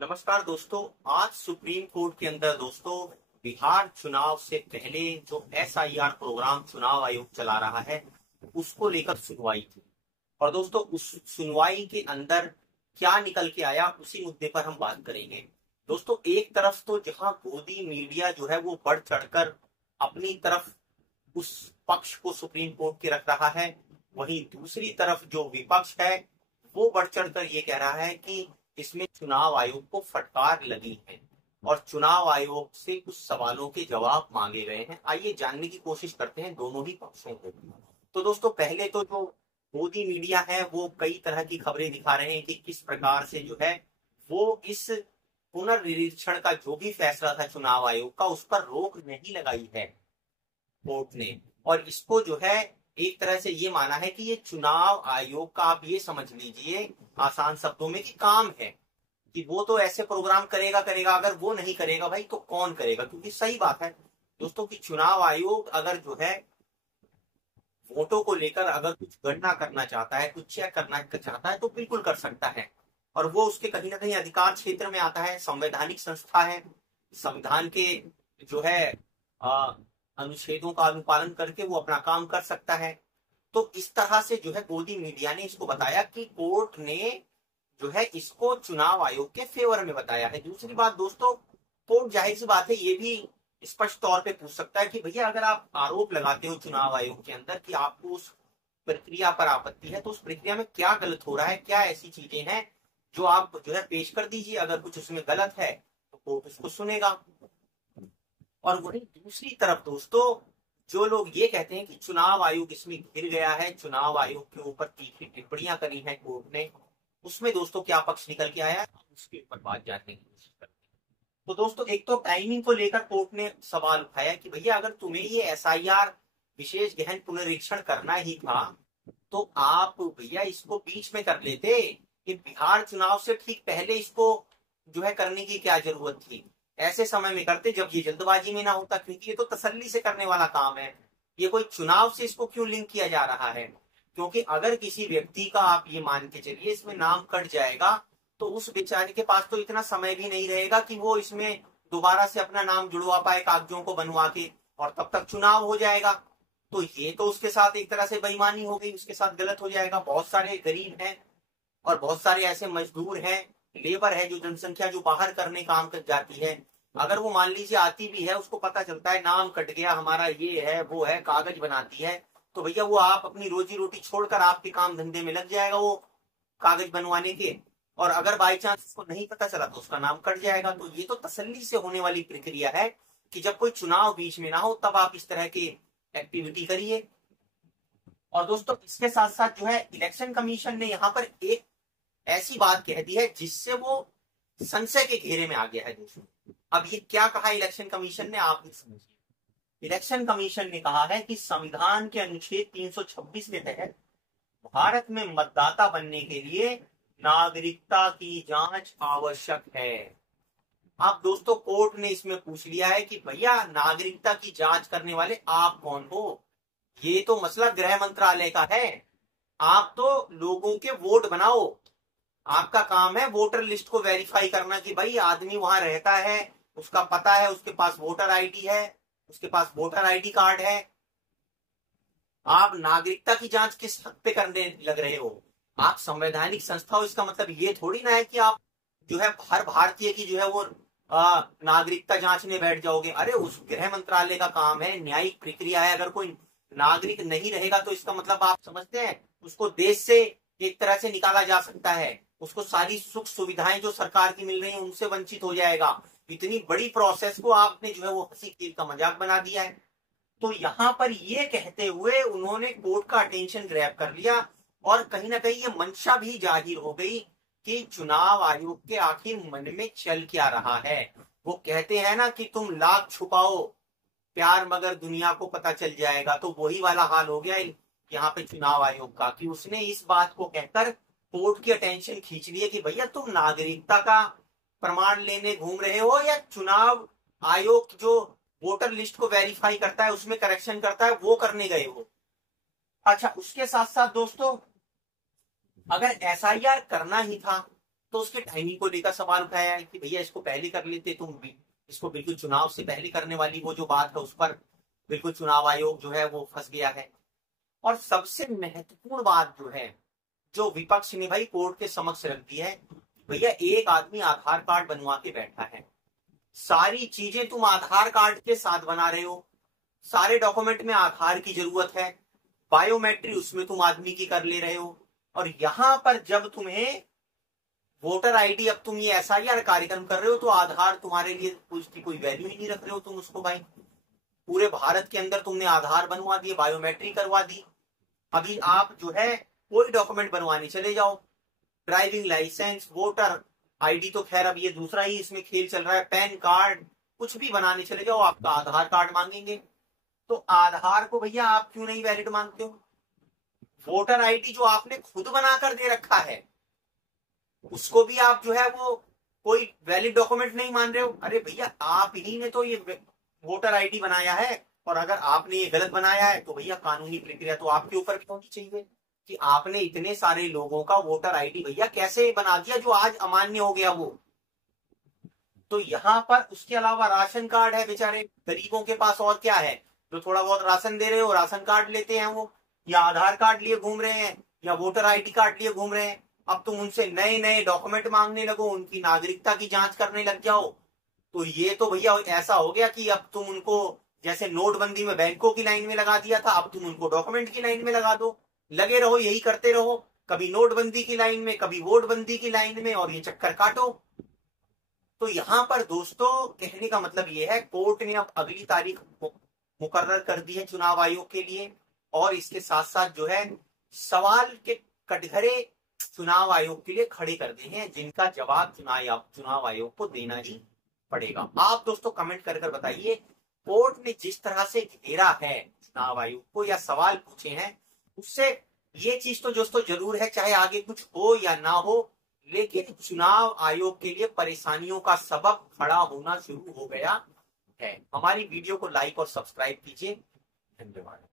नमस्कार दोस्तों। आज सुप्रीम कोर्ट के अंदर दोस्तों बिहार चुनाव से पहले जो एसआईआर प्रोग्राम चुनाव आयोग चला रहा है उसको लेकर सुनवाई थी। और दोस्तों उस सुनवाई के अंदर क्या निकल के आया उसी मुद्दे पर हम बात करेंगे। दोस्तों एक तरफ तो जहां गोदी मीडिया जो है वो बढ़ चढ़कर अपनी तरफ उस पक्ष को सुप्रीम कोर्ट के रख रहा है, वहीं दूसरी तरफ जो विपक्ष है वो बढ़ चढ़कर ये कह रहा है कि इसमें चुनाव आयोग को फटकार लगी है और चुनाव आयोग से कुछ सवालों के जवाब मांगे गए हैं। आइए जानने की कोशिश करते हैं दोनों ही पक्षों को। तो दोस्तों पहले तो जो मोदी मीडिया है वो कई तरह की खबरें दिखा रहे हैं कि किस प्रकार से जो है वो इस पुनर्निरीक्षण का जो भी फैसला था चुनाव आयोग का उस पर रोक नहीं लगाई है कोर्ट ने, और इसको जो है एक तरह से ये माना है कि ये चुनाव आयोग का, आप ये समझ लीजिए आसान शब्दों में, कि काम है कि वो तो ऐसे प्रोग्राम करेगा, अगर वो नहीं करेगा भाई तो कौन करेगा। क्योंकि सही बात है दोस्तों कि चुनाव आयोग अगर जो है वोटों को लेकर अगर कुछ गणना करना चाहता है, कुछ चेक करना चाहता है तो बिल्कुल कर सकता है, और वो उसके कहीं ना कहीं अधिकार क्षेत्र में आता है। संवैधानिक संस्था है, संविधान के जो है अनुच्छेदों का अनुपालन करके वो अपना काम कर सकता है। तो इस तरह से जो है गोदी मीडिया ने इसको बताया कि कोर्ट ने जो है इसको चुनाव आयोग के फेवर में बताया है। दूसरी बात दोस्तों, कोर्ट जाहिर सी बात है ये भी स्पष्ट तौर पे पूछ सकता है कि भैया अगर आप आरोप लगाते हो चुनाव आयोग के अंदर कि आपको उस प्रक्रिया पर आपत्ति है तो उस प्रक्रिया में क्या गलत हो रहा है, क्या ऐसी चीजें हैं जो आप जो है पेश कर दीजिए। अगर कुछ उसमें गलत है तो कोर्ट उसको सुनेगा। और वहीं दूसरी तरफ दोस्तों जो लोग ये कहते हैं कि चुनाव आयोग इसमें घिर गया है, चुनाव आयोग के ऊपर तीखी टिप्पणियां करी हैं कोर्ट ने, उसमें दोस्तों क्या पक्ष निकल के आया उसके ऊपर बात जानने की कोशिश करते हैं। तो दोस्तों एक तो टाइमिंग को लेकर कोर्ट ने सवाल उठाया कि भैया अगर तुम्हें ये एसआईआर विशेष गहन पुनरीक्षण करना ही था तो आप भैया इसको बीच में कर लेते, कि बिहार चुनाव से ठीक पहले इसको जो है करने की क्या जरूरत थी, ऐसे समय में करते जब ये जल्दबाजी में ना होता। क्योंकि ये तो तसल्ली से करने वाला काम है, ये कोई चुनाव से इसको क्यों लिंक किया जा रहा है। क्योंकि अगर किसी व्यक्ति का आप ये मान के चलिए इसमें नाम कट जाएगा तो उस बेचारे के पास तो इतना समय भी नहीं रहेगा कि वो इसमें दोबारा से अपना नाम जुड़वा पाए कागजों को बनवा के, और तब तक चुनाव हो जाएगा। तो ये तो उसके साथ एक तरह से बेईमानी हो गई, उसके साथ गलत हो जाएगा। बहुत सारे गरीब हैं और बहुत सारे ऐसे मजदूर हैं, लेबर है, जो जनसंख्या जो बाहर करने काम कर जाती है, अगर वो मान लीजिए आती भी है, उसको पता चलता है नाम कट गया हमारा, ये है वो है, कागज बनाती है, तो भैया वो आप अपनी रोजी रोटी छोड़कर आपके काम धंधे में लग जाएगा वो कागज बनवाने के। और अगर बाई चांस उसको नहीं पता चला तो उसका नाम कट जाएगा। तो ये तो तसल्ली से होने वाली प्रक्रिया है कि जब कोई चुनाव बीच में ना हो तब आप इस तरह की एक्टिविटी करिए। और दोस्तों इसके साथ साथ जो है इलेक्शन कमीशन ने यहाँ पर एक ऐसी बात कह दी है जिससे वो संशय के घेरे में आ गया है दोस्तों। अब ये क्या कहा इलेक्शन कमीशन ने, आप समझिए। इलेक्शन कमीशन ने कहा है कि संविधान के अनुच्छेद 326 के तहत भारत में मतदाता बनने के लिए नागरिकता की जांच आवश्यक है। अब दोस्तों कोर्ट ने इसमें पूछ लिया है कि भैया नागरिकता की जांच करने वाले आप कौन हो। ये तो मसला गृह मंत्रालय का है, आप तो लोगों के वोट बनाओ, आपका काम है वोटर लिस्ट को वेरीफाई करना कि भाई आदमी वहां रहता है, उसका पता है, उसके पास वोटर आईडी है, उसके पास वोटर आईडी कार्ड है। आप नागरिकता की जांच किस हद पे करने लग रहे हो? आप संवैधानिक संस्था हो, इसका मतलब ये थोड़ी ना है कि आप जो है हर भारतीय की जो है वो नागरिकता जांचने बैठ जाओगे। अरे उस गृह मंत्रालय का काम है, न्यायिक प्रक्रिया है। अगर कोई नागरिक नहीं रहेगा तो इसका मतलब आप समझते हैं उसको देश से एक तरह से निकाला जा सकता है, उसको सारी सुख सुविधाएं जो सरकार की मिल रही हैं उनसे वंचित हो जाएगा। इतनी बड़ी प्रोसेस को आपने जो है वो हंसी खेल का मजाक बना दिया है। तो यहाँ पर ये कहते हुए उन्होंने कोर्ट का अटेंशन ग्रैब कर लिया, और कहीं ना कहीं ये मंशा भी जाहिर हो गई कि चुनाव आयोग के आखिर मन में चल क्या रहा है। वो कहते हैं ना कि तुम लाख छुपाओ प्यार मगर दुनिया को पता चल जाएगा, तो वही वाला हाल हो गया यहाँ पे चुनाव आयोग का, कि उसने इस बात को कहकर कोर्ट की अटेंशन खींच ली है कि भैया तुम नागरिकता का प्रमाण लेने घूम रहे हो या चुनाव आयोग जो वोटर लिस्ट को वेरीफाई करता है उसमें करेक्शन करता है वो करने गए हो। अच्छा, उसके साथ साथ दोस्तों अगर एसआईआर करना ही था तो उसके टाइमिंग को लेकर सवाल उठाया है कि भैया इसको पहले कर लेते, तुम भी इसको बिल्कुल चुनाव से पहले करने वाली वो जो बात है उस पर बिल्कुल चुनाव आयोग जो है वो फंस गया है। और सबसे महत्वपूर्ण बात जो है, जो विपक्ष ने भाई कोर्ट के समक्ष रख दी है, भैया एक आदमी आधार कार्ड बनवा के बैठा है, सारी चीजें तुम आधार कार्ड के साथ बना रहे हो, सारे डॉक्यूमेंट में आधार की जरूरत है, बायोमेट्रिक उसमें तुम आदमी की कर ले रहे हो, और यहां पर जब तुम्हें वोटर आईडी, अब तुम ये एसआईआर कार्यक्रम कर रहे हो तो आधार तुम्हारे लिए उसकी कोई वैल्यू ही नहीं रख रहे हो तुम उसको भाई। पूरे भारत के अंदर तुमने आधार बनवा दिए, बायोमेट्रिक करवा दी, अभी आप जो है कोई डॉक्यूमेंट बनवाने चले जाओ, ड्राइविंग लाइसेंस, वोटर आईडी तो खैर अब ये दूसरा ही इसमें खेल चल रहा है, पैन कार्ड, कुछ भी बनाने चले जाओ आपका आधार कार्ड मांगेंगे। तो आधार को भैया आप क्यों नहीं वैलिड मानते हो? वोटर आईडी जो आपने खुद बनाकर दे रखा है उसको भी आप जो है वो कोई वैलिड डॉक्यूमेंट नहीं मान रहे हो। अरे भैया आप ही ने तो ये वोटर आईडी बनाया है, और अगर आपने ये गलत बनाया है तो भैया कानूनी प्रक्रिया तो आपके ऊपर भी होनी चाहिए कि आपने इतने सारे लोगों का वोटर आईडी भैया कैसे बना दिया जो आज अमान्य हो गया वो। तो यहाँ पर उसके अलावा राशन कार्ड है बेचारे गरीबों के पास, और क्या है, जो थोड़ा बहुत राशन दे रहे हो राशन कार्ड लेते हैं वो, या आधार कार्ड लिए घूम रहे हैं, या वोटर आईडी कार्ड लिए घूम रहे हैं। अब तुम उनसे नए नए डॉक्यूमेंट मांगने लगो, उनकी नागरिकता की जांच करने लग जाओ, तो ये तो भैया ऐसा हो गया कि अब तुम उनको जैसे नोटबंदी में बैंकों की लाइन में लगा दिया था, अब तुम उनको डॉक्यूमेंट की लाइन में लगा दो, लगे रहो यही करते रहो, कभी नोटबंदी की लाइन में कभी वोटबंदी की लाइन में, और ये चक्कर काटो। तो यहां पर दोस्तों कहने का मतलब ये है, कोर्ट ने अब अगली तारीख मुकर्रर कर दी है चुनाव आयोग के लिए, और इसके साथ साथ जो है सवाल के कटघरे चुनाव आयोग के लिए खड़े कर दिए हैं, जिनका जवाब चुनाव आयोग को देना ही पड़ेगा। आप दोस्तों कमेंट कर बताइए, कोर्ट ने जिस तरह से घेरा है चुनाव आयोग को या सवाल पूछे हैं, उससे ये चीज तो दोस्तों जरूर है, चाहे आगे कुछ हो या ना हो, लेकिन चुनाव आयोग के लिए परेशानियों का सबब खड़ा होना शुरू हो गया है। हमारी वीडियो को लाइक और सब्सक्राइब कीजिए। धन्यवाद।